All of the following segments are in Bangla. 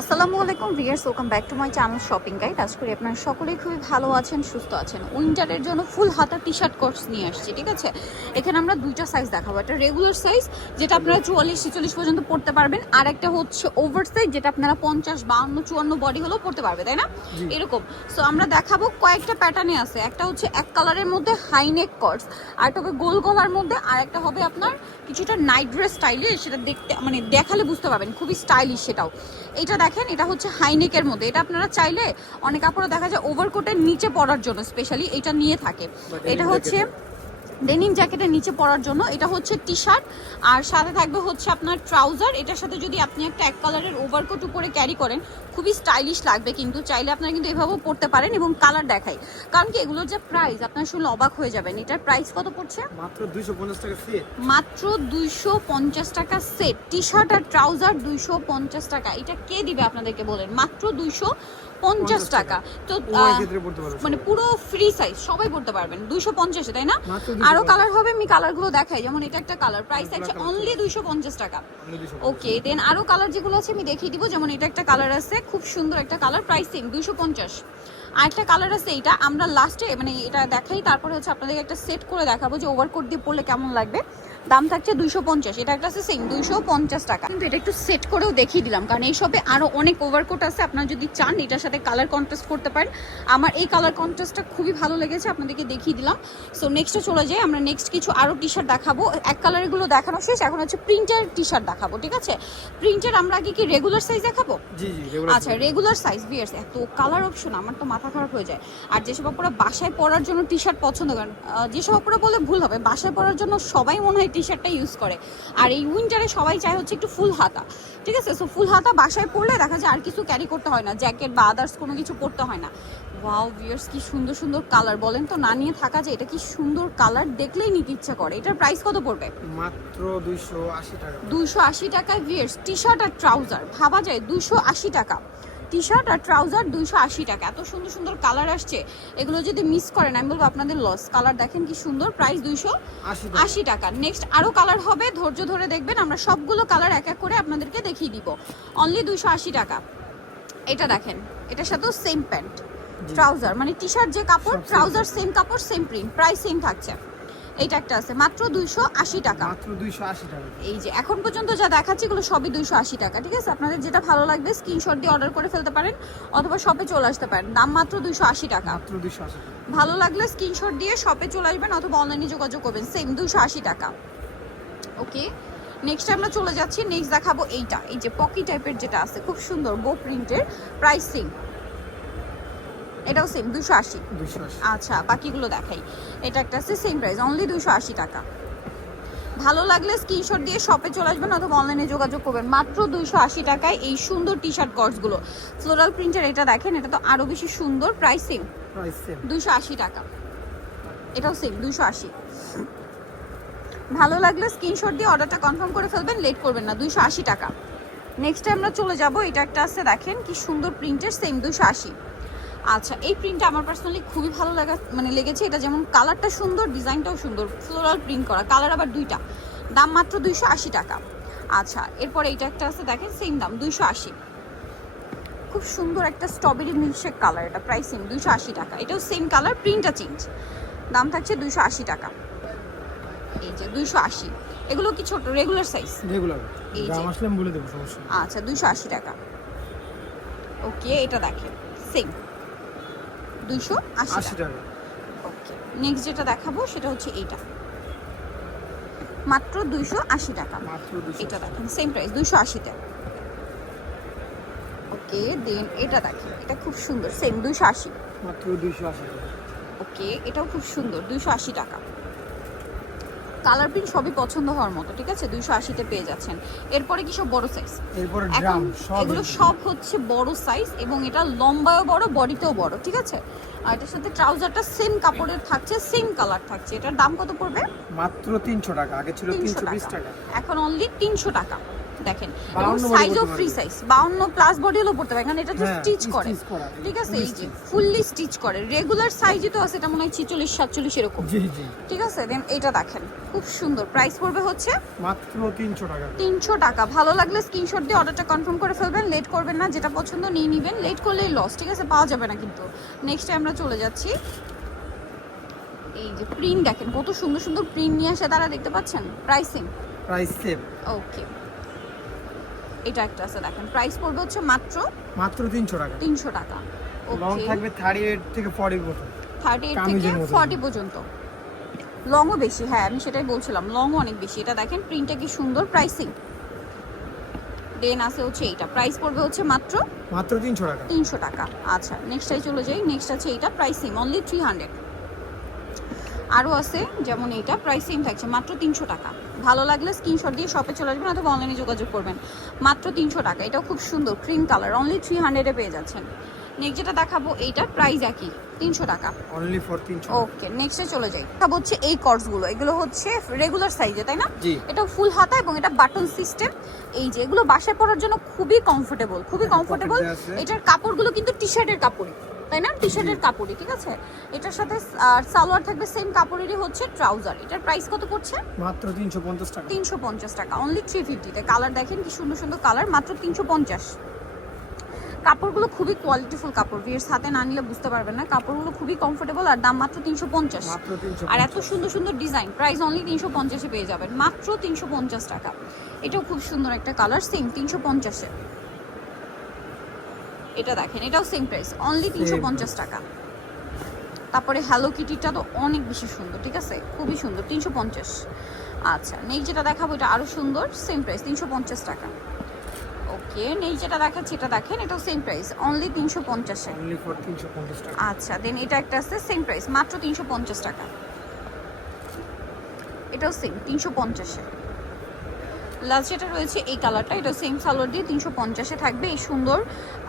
আসসালামু আলাইকুম viewers welcome back to my channel shopping guide. আজ করি আপনারা সকলেই খুবই ভালো আছেন সুস্থ আছেন। উইন্টারের জন্য ফুল হাতা টি শার্ট কোর্স নিয়ে আসছি ঠিক আছে? এখানে আমরা দুইটা সাইজ দেখাবো। একটা রেগুলার সাইজ যেটা আপনারা চুয়াল্লিশ ছেচল্লিশ পর্যন্ত পড়তে পারবেন। আর একটা হচ্ছে ওভার সাইজ যেটা আপনারা পঞ্চাশ বাউন্ন চুয়ান্ন বডি হলেও পড়তে পারবে তাই না? এরকম। সো আমরা দেখাবো কয়েকটা প্যাটার্নে আছে। একটা হচ্ছে এক কালারের মধ্যে হাইনেক কর্স আর একটা হবে গোল গলার মধ্যে আর একটা হবে আপনার কিছুটা নাইট ড্রেস স্টাইলে সেটা দেখতে মানে দেখালে বুঝতে পারবেন খুবই স্টাইলিশ সেটাও। এটা দেখেন এটা হচ্ছে হাইনেকের মধ্যে। এটা আপনারা চাইলে অনেক কাপড় দেখা যায় ওভারকোটের নিচে পড়ার জন্য স্পেশালি এটা নিয়ে থাকে। এটা হচ্ছে ডেনিম জ্যাকেটের নিচে পরার জন্য। এটা হচ্ছে টি শার্ট আর সাথে থাকবে হচ্ছে আপনার ট্রাউজার এটার সাথে যদি আপনি একটা এক কালারের ওভারকোট উপরে ক্যারি করেন খুবই স্টাইলিশ লাগবে কিন্তু। চাইলে আপনারা কিন্তু এভাবেও পড়তে পারেন এবং কালার দেখাই। কারণ কি এগুলোর যে প্রাইস আপনার শুনলে অবাক হয়ে যাবেন। এটার প্রাইস কত পড়ছে? মাত্র দুইশো পঞ্চাশ টাকা সেট মাত্র দুইশো পঞ্চাশ টাকা সেট টি শার্ট আর ট্রাউজার দুইশো পঞ্চাশ টাকা। এটা কে দিবে আপনাদেরকে বলেন? মাত্র দুইশো পঞ্চাশ টাকা। তো মানে পুরো ফ্রি সাইজ সবাই পড়তে পারবেন দুইশো পঞ্চাশে তাই না? আরও কালার হবে আমি কালারগুলো দেখাই যেমন এটা একটা কালার প্রাইস আছে অনলি দুইশো পঞ্চাশ টাকা। ওকে দেন আরও কালার যেগুলো আছে আমি দেখিয়ে দিব যেমন এটা একটা কালার আছে খুব সুন্দর একটা কালার প্রাইস সেম দুইশো পঞ্চাশ। আর একটা কালার আছে এটা আমরা লাস্টে মানে এটা দেখাই তারপরে হচ্ছে আপনাদের একটা সেট করে দেখাবো যে ওভারকোট দিয়ে পরলে কেমন লাগবে। দাম থাকছে দুইশো পঞ্চাশ এটা একটা আছে সেম দুইশো পঞ্চাশ টাকা। কিন্তু এটা একটু সেট করেও দেখিয়ে দিলাম কারণ এই সবে আরও অনেক ওভারকোট আছে আপনারা যদি চান এটার সাথে কালার কন্ট্রাস্ট করতে পারেন। আমার এই কালার কন্ট্রাস্টটা খুবই ভালো লেগেছে আপনাদেরকে দেখিয়ে দিলাম। সো নেক্সটে চলে যাই আমরা নেক্সট কিছু আরও টি শার্ট দেখাবো। এক কালারগুলো দেখানো শেষ এখন হচ্ছে প্রিন্টার টি শার্ট দেখাবো ঠিক আছে? প্রিন্টার আমরা আগে কি রেগুলার সাইজ দেখাবো? আচ্ছা রেগুলার সাইজ বিয়ার্স এত কালার অপশন আমার তো মাথা খারাপ হয়ে যায়। আর যেসব আপুরা বাসায় পরার জন্য টি শার্ট পছন্দ করেন যেসব আপুরা বলে ভুল হবে বাসায় পরার জন্য সবাই মনে হয় টি শার্টটা ইউজ করে। আর এই উইন্টারে সবাই চায় হচ্ছে একটু ফুল হাতা। ঠিক আছে? সো ফুল হাতা বাসায় পরলে দেখা যায় আর কিছু ক্যারি করতে হয় না। জ্যাকেট বা আদার্স কোনো কিছু পরতে হয় না। ওয়াও ভিয়ার্স কি সুন্দর সুন্দর কালার বলেন তো না নিয়ে থাকা যায় এটা কি সুন্দর কালার দেখলেই নিতে ইচ্ছা করে। এটার প্রাইস কত পড়বে? মাত্র দুইশো আশি টাকা। দুইশো আশি টাকায় ভিয়ার্স টি শার্ট আর ট্রাউজার ভাবা যায় দুইশো আশি টাকা। টি শার্ট আর ট্রাউজার দুইশো আশি টাকা। এত সুন্দর সুন্দর কালার আসছে। এগুলো যদি মিস করেন আমি বলব আপনাদের লস কালার দেখেন কি সুন্দর প্রাইস দুইশো আশি টাকা। নেক্সট আরও কালার হবে ধৈর্য ধরে দেখবেন আমরা সবগুলো কালার এক এক করে আপনাদেরকে দেখিয়ে দিব। অনলি দুইশো আশি টাকা। এটা দেখেন এটার সাথেও সেম প্যান্ট ট্রাউজার মানে টি শার্ট যে কাপড় ট্রাউজার সেম কাপড় সেম প্রিন্ট প্রাইস সেম থাকছে। এইটা একটা আছে মাত্র দুইশো আশি টাকা। মাত্র দুইশো আশি টাকা। এই যে এখন পর্যন্ত যা দেখাচ্ছি এগুলো সবই দুইশো আশি টাকা ঠিক আছে? আপনাদের যেটা ভালো লাগবে স্ক্রিনশট দিয়ে অর্ডার করে ফেলতে পারেন অথবা শপে চলে আসতে পারেন। দাম মাত্র দুইশো আশি টাকা। মাত্র দুইশো আশি টাকা। ভালো লাগলে স্ক্রিনশট দিয়ে শপে চলে আসবেন অথবা অনলাইনে যোগাযোগ করবেন। সেম দুইশো আশি টাকা। ওকে নেক্সট আমরা চলে যাচ্ছি নেক্সট দেখাবো এইটা। এই যে পকি টাইপের যেটা আছে খুব সুন্দর বো প্রিন্টের প্রাইস এটাও সেম দুশো আশি। আচ্ছা বাকিগুলো দেখাই। এটা একটা আছে সেম প্রাইস অনলি দুশো আশি টাকা। ভালো লাগলে স্ক্রিনশট দিয়ে শপে চলে আসবেন অথবা অনলাইনে যোগাযোগ করবেন। মাত্র দুইশো আশি টাকায় এই সুন্দর টি শার্ট কর্সগুলো ফ্লোরাল প্রিন্টের এটা দেখেন এটা তো আরও বেশি সুন্দর প্রাইস সেম প্রাইস সেম দুইশো আশি টাকা। এটাও সেম দুইশো আশি। ভালো লাগলে স্ক্রিনশট দিয়ে অর্ডারটা কনফার্ম করে ফেলবেন লেট করবেন না দুইশো আশি টাকা। নেক্সটে আমরা চলে যাব এটা একটা আছে দেখেন কি সুন্দর প্রিন্টের সেম দুশো আশি। আচ্ছা এই প্রিন্টটা আমার পার্সোনালি খুবই ভালো লাগা মানে লেগেছে। এটা যেমন কালারটা সুন্দর ডিজাইনটাও সুন্দর। ফ্লোরাল প্রিন্ট করা। কালার আবার দুইটা। দাম মাত্র দুইশো আশি টাকা। আচ্ছা এরপর এইটা একটা আছে দেখেন সেম দাম দুইশো আশি। খুব সুন্দর একটা স্ট্রবেরি মিল্কশেক কালার এটা প্রাইস সেম দুইশো আশি টাকা। এটাও সেম কালার প্রিন্টটা চেঞ্জ দাম থাকছে দুইশো আশি টাকা। এই যে দুইশো আশি। এগুলো কি ছোট? রেগুলার সাইজ রেগুলার এই যে। আসলে বলে দেবো সমস্যা আচ্ছা দুইশো আশি টাকা। ওকে এটা দেখেন সেম দুইশো আশি টাকা। ওকে নেক্সট যেটা দেখাবো সেটা হচ্ছে এইটা। মাত্র দুইশো আশি টাকা। মাত্র এটা দেখেন সেম প্রাইস দুইশো আশিতে ওকে দেন এটা দেখেন এটা খুব সুন্দর সেম দুইশো আশি। মাত্র দুইশো আশি ওকে এটাও খুব সুন্দর দুইশো আশি টাকা। কালার প্রিন্ট সবই পছন্দ হওয়ার মতো ঠিক আছে? দুইশো আশিতে পেয়ে যাচ্ছেন। এরপরে কি সব বড় সাইজ এরপরে এখন ড্রাম এগুলো সব হচ্ছে বড় সাইজ এবং এটা লম্বায়ও বড় বডিতেও বড় ঠিক আছে? আর এটার সাথে ট্রাউজারটা সেম কাপড়ের থাকছে সেম কালার থাকছে। এটার দাম কত পড়বে? মাত্র তিনশো টাকা আগে ছিল তিনশো টাকা। এখন অনলি তিনশো টাকা। দেখেন। এবং সাইজও ফ্রি। সাইজ বাউন্ন প্লাস বডি হলেও পড়তে পারে কারণ এটা তো হ্যাঁ, স্টিচ করে। ঠিক আছে? এই যে ফুললি স্টিচ করে। রেগুলার সাইজই তো আছে এটা মনে হয় ছিচল্লিশ সাতচল্লিশ এরকম। জি জি। ঠিক আছে? দেন এটা দেখেন। খুব সুন্দর। প্রাইস পড়বে হচ্ছে মাত্র তিনশো টাকা। তিনশো টাকা। ভালো লাগলে স্ক্রিনশট দিয়ে অর্ডারটা কনফার্ম করে ফেলবেন। লেট করবেন না যেটা পছন্দ নিয়ে নেবেন। লেট করলেই লস ঠিক আছে? পাওয়া যাবে না কিন্তু। নেক্সট আমরা চলে যাচ্ছি। এই যে প্রিন্ট দেখেন। কত সুন্দর সুন্দর প্রিন্ট নিয়ে আসে। তারা দেখতে পাচ্ছেন? প্রাইসিং প্রাইস সেম ওকে এটা একটা আছে দেখেন। প্রাইস পড়বে হচ্ছে মাত্র মাত্র তিনশো টাকা। তিনশো টাকা। লং থাকবে থার্টি এইট থেকে ফর্টি মতো থার্টি এইট থেকে কামিজের মতো। ফর্টি পর্যন্ত। লংও বেশি হ্যাঁ আমি সেটাই বলছিলাম। লংও অনেক বেশি। এটা দেখেন প্রিন্টটা কি সুন্দর প্রাইসিং দেন আছে হচ্ছে এইটা। প্রাইস পড়বে হচ্ছে মাত্র মাত্র তিনশো টাকা। তিনশো টাকা। আচ্ছা নেক্সটটাই চলে যাই। নেক্সট আছে এইটা প্রাইস অনলি থ্রি হান্ড্রেড আরও আছে যেমন এইটা প্রাইস সেম থাকছে মাত্র তিনশো টাকা। ভালো লাগলে স্ক্রিনশট দিয়ে শপে চলে আসবেন অথবা অনলাইনে যোগাযোগ করবেন। মাত্র তিনশো টাকা এটাও খুব সুন্দর ক্রিম কালার অনলি থ্রি হান্ড্রেডে পেয়ে যাচ্ছেন। নেক্সট যেটা দেখাবো এইটার প্রাইস একই তিনশো টাকা। অনলি ফর তিনশো ওকে নেক্সটে চলে যাই। দেখাবো হচ্ছে এই কর্সগুলো এগুলো হচ্ছে রেগুলার সাইজে তাই না? এটা ফুল হাতা এবং এটা বাটন সিস্টেম এই যে এগুলো বাসায় পরার জন্য খুবই কমফোর্টেবল খুবই কমফোর্টেবল এটার কাপড়গুলো কিন্তু টি শার্টের কাপড় তাই না? টি শার্টের কাপড়ই ঠিক আছে? এটার সাথে আর সালোয়ার থাকবে সেম কাপড়েরই হচ্ছে ট্রাউজার এটার প্রাইস কত পড়ছে? মাত্র তিনশো পঞ্চাশ টাকা। তিনশো পঞ্চাশ টাকা অনলি থ্রি ফিফটিতে কালার দেখেন কি সুন্দর সুন্দর কালার মাত্র তিনশো পঞ্চাশ। কাপড়গুলো খুবই কোয়ালিটিফুল কাপড়। ভিয়ার্স হাতে না নিলে বুঝতে পারবেন না। কাপড়গুলো খুবই কমফোর্টেবল আর দাম মাত্র তিনশো পঞ্চাশ। আর এত সুন্দর সুন্দর ডিজাইন প্রাইস অনলি তিনশো পঞ্চাশে পেয়ে যাবেন। মাত্র তিনশো পঞ্চাশ টাকা। এটাও খুব সুন্দর একটা কালার সেম তিনশো পঞ্চাশে। এটা দেখেন এটাও সেম প্রাইস অনলি তিনশো পঞ্চাশ টাকা। তারপরে হ্যালো কিটিটা তো অনেক বেশি সুন্দর ঠিক আছে? খুবই সুন্দর তিনশো পঞ্চাশ। আচ্ছা নেক্সট যেটা দেখাবো এটা আরও সুন্দর সেম প্রাইস তিনশো পঞ্চাশ টাকা। ওকে নেক্সট যেটা দেখাচ্ছি এটা দেখেন এটাও সেম প্রাইস অনলি তিনশো পঞ্চাশে। তিনশো পঞ্চাশ আচ্ছা দেন এটা একটা আছে সেম প্রাইস মাত্র তিনশো পঞ্চাশ টাকা। এটাও সেম তিনশো পঞ্চাশে। লাস্ট যেটা রয়েছে, এই কালারটা এটা সেম সালোয়ার দিয়ে তিনশো পঞ্চাশে থাকবে। এই সুন্দর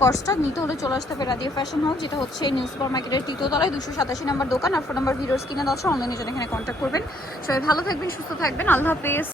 কস্টটা নিতে হলে চলে আসতে হবে রাদিয়া ফ্যাশন হাউস যেটা হচ্ছে নিউ সুপার মার্কেটের তৃতীয়তলায় দুশো সাতাশি নাম্বার দোকান। আর ফোন নাম্বার ভিডিওস কিনে দাও অনলাইনে জন্য এখানে কন্ট্যাক্ট করবেন। সবাই ভালো থাকবেন, সুস্থ থাকবেন। আল্লাহ হাফেজ।